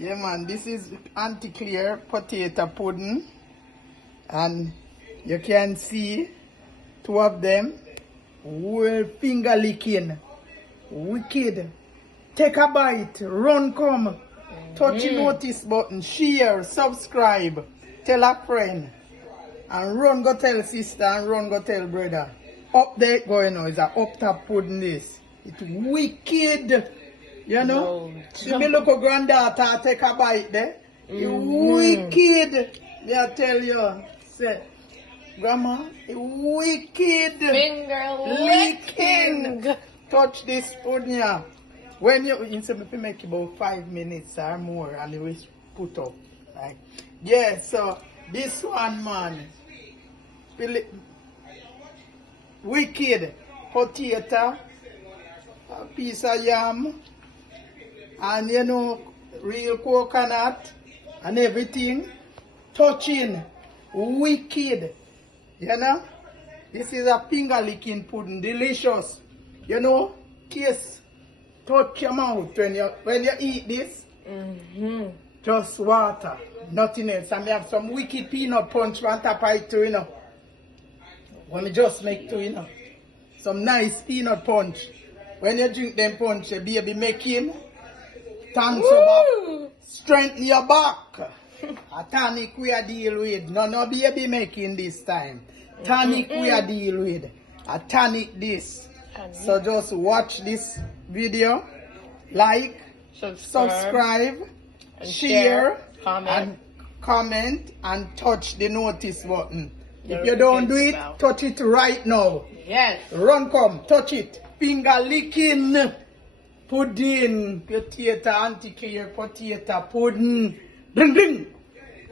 Yeah, man, this is anti-clear potato pudding. And you can see two of them. Well, finger licking. Wicked. Take a bite. Run, come. Touch the notice button. Share. Subscribe. Tell a friend. And run go tell sister and run go tell brother. Update going on. It's a up top pudding this. It's wicked. You know? See me look at granddaughter take a bite there. It's wicked. They tell you. Say, Grandma, it's wicked. Finger licking. Touch this pudding here. When you make about 5 minutes or more and you will put up. Like, yeah, so this one, man. Wicked. Potato. A piece of yam. And you know, real coconut. And everything. Touching. Wicked. You know? This is a finger licking pudding. Delicious. You know? Kiss. Touch your mouth when you eat this. Just water. Nothing else. And we have some wicked peanut punch on top of it too, you know. When we just make too, you know. Some nice peanut punch. When you drink them punch, your baby making. Thanks your back. Strengthen your back. A tonic we are deal with. No baby making this time. Tonic we are deal with. A tonic this. So just watch this video. Like, subscribe, share, comment, and touch the notice button. If you don't do it, touch it right now. Yes. Run come, touch it. Finger licking. Pudding. Potato, anti-clear potato pudding. Ding ding.